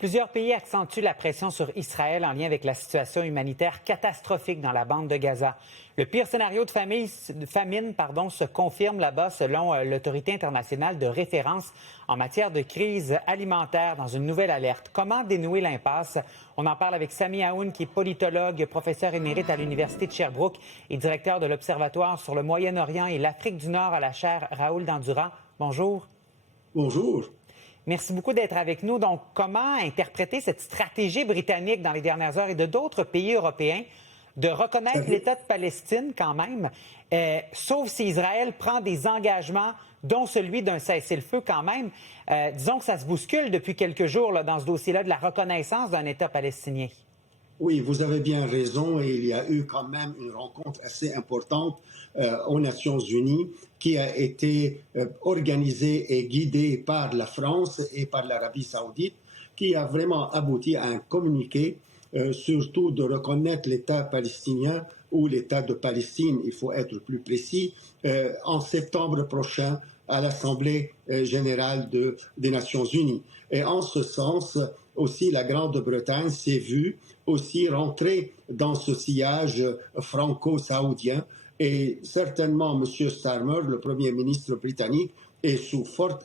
Plusieurs pays accentuent la pression sur Israël en lien avec la situation humanitaire catastrophique dans la bande de Gaza. Le pire scénario de famine se confirme là-bas selon l'autorité internationale de référence en matière de crise alimentaire dans une nouvelle alerte. Comment dénouer l'impasse? On en parle avec Sami Aoun, qui est politologue, professeur émérite à l'Université de Sherbrooke et directeur de l'Observatoire sur le Moyen-Orient et l'Afrique du Nord à la chaire Raoul Dandurand. Bonjour. Bonjour. Merci beaucoup d'être avec nous. Donc, comment interpréter cette stratégie britannique dans les dernières heures et de d'autres pays européens de reconnaître l'État de Palestine quand même, sauf si Israël prend des engagements, dont celui d'un cessez-le-feu quand même. Disons que ça se bouscule depuis quelques jours là, dans ce dossier-là de la reconnaissance d'un État palestinien. Oui, vous avez bien raison, et il y a eu quand même une rencontre assez importante aux Nations Unies qui a été organisée et guidée par la France et par l'Arabie saoudite, qui a vraiment abouti à un communiqué, surtout de reconnaître l'État palestinien ou l'État de Palestine, il faut être plus précis, en septembre prochain à l'Assemblée générale des Nations Unies. Et en ce sens, aussi la Grande-Bretagne s'est vue aussi rentrer dans ce sillage franco-saoudien. Et certainement, M. Starmer, le Premier ministre britannique, est sous forte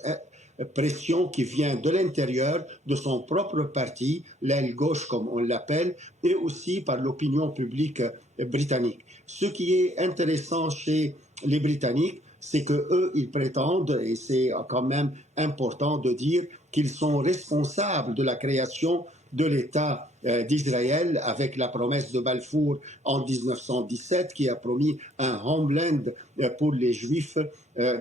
pression qui vient de l'intérieur de son propre parti, l'aile gauche comme on l'appelle, et aussi par l'opinion publique britannique. Ce qui est intéressant chez les Britanniques, c'est qu'eux, ils prétendent, et c'est quand même important de dire, qu'ils sont responsables de la création de l'État d'Israël avec la promesse de Balfour en 1917 qui a promis un homeland pour les Juifs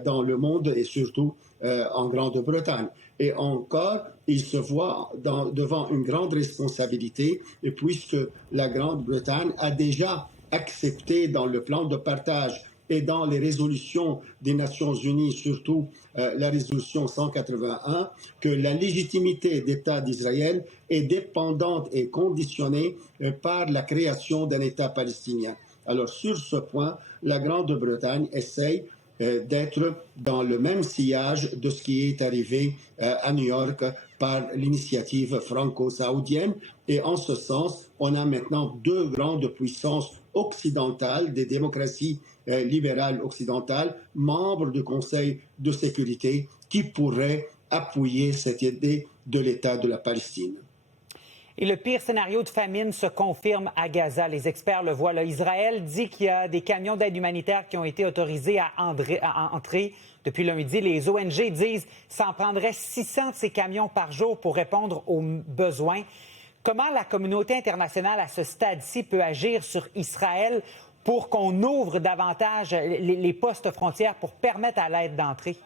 dans le monde et surtout en Grande-Bretagne. Et encore, ils se voient devant une grande responsabilité puisque la Grande-Bretagne a déjà accepté dans le plan de partage et dans les résolutions des Nations Unies, surtout la résolution 181, que la légitimité d'État d'Israël est dépendante et conditionnée par la création d'un État palestinien. Alors sur ce point, la Grande-Bretagne essaye d'être dans le même sillage de ce qui est arrivé à New York par l'initiative franco-saoudienne. Et en ce sens, on a maintenant deux grandes puissances occidentales, des démocraties libérales occidentales, membres du Conseil de sécurité, qui pourraient appuyer cette idée de l'État de la Palestine. Et le pire scénario de famine se confirme à Gaza. Les experts le voient là. Israël dit qu'il y a des camions d'aide humanitaire qui ont été autorisés à entrer depuis lundi. Les ONG disent que ça en prendrait 600 de ces camions par jour pour répondre aux besoins. Comment la communauté internationale, à ce stade-ci, peut agir sur Israël pour qu'on ouvre davantage les postes frontières pour permettre à l'aide d'entrer?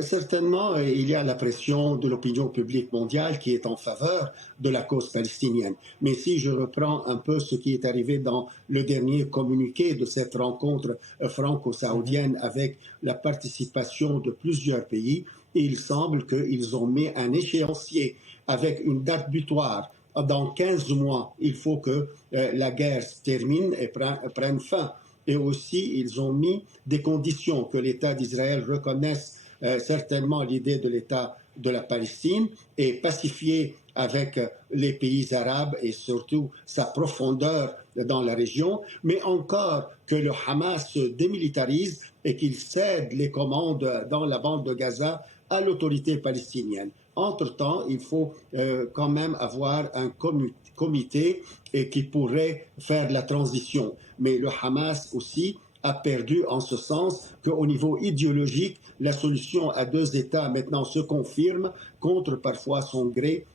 Certainement, il y a la pression de l'opinion publique mondiale qui est en faveur de la cause palestinienne. Mais si je reprends un peu ce qui est arrivé dans le dernier communiqué de cette rencontre franco-saoudienne avec la participation de plusieurs pays, il semble qu'ils ont mis un échéancier avec une date butoir. Dans 15 mois, il faut que la guerre se termine et prenne fin. Et aussi, ils ont mis des conditions que l'État d'Israël reconnaisse certainement l'idée de l'État de la Palestine et pacifier avec les pays arabes et surtout sa profondeur dans la région, mais encore que le Hamas se démilitarise et qu'il cède les commandes dans la bande de Gaza à l'autorité palestinienne. Entre-temps, il faut quand même avoir un comité qui pourrait faire la transition. Mais le Hamas aussi a perdu en ce sens qu'au niveau idéologique, la solution à deux États maintenant se confirme contre parfois son gré,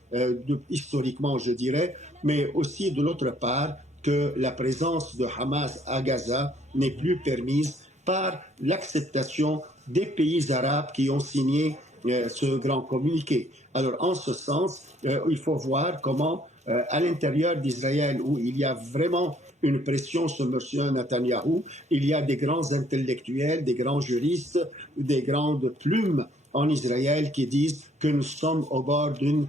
historiquement je dirais, mais aussi de l'autre part que la présence de Hamas à Gaza n'est plus permise par l'acceptation des pays arabes qui ont signé ce grand communiqué. Alors en ce sens, il faut voir comment à l'intérieur d'Israël, où il y a vraiment une pression sur M. Netanyahou, il y a des grands intellectuels, des grands juristes, des grandes plumes en Israël qui disent que nous sommes au bord d'une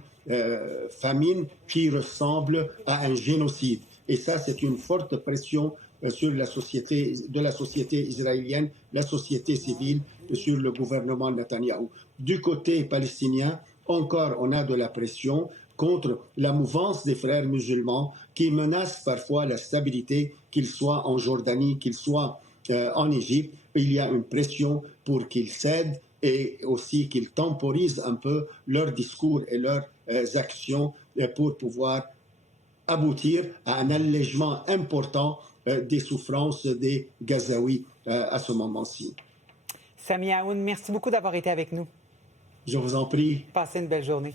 famine qui ressemble à un génocide. Et ça, c'est une forte pression sur la société israélienne, la société civile, sur le gouvernement Netanyahou. Du côté palestinien, encore on a de la pression contre la mouvance des frères musulmans qui menace parfois la stabilité, qu'ils soient en Jordanie, qu'ils soient en Égypte. Il y a une pression pour qu'ils cèdent et aussi qu'ils temporisent un peu leurs discours et leurs actions pour pouvoir aboutir à un allègement important des souffrances des Gazaouis à ce moment-ci. Sami Aoun, merci beaucoup d'avoir été avec nous. Je vous en prie. Passez une belle journée.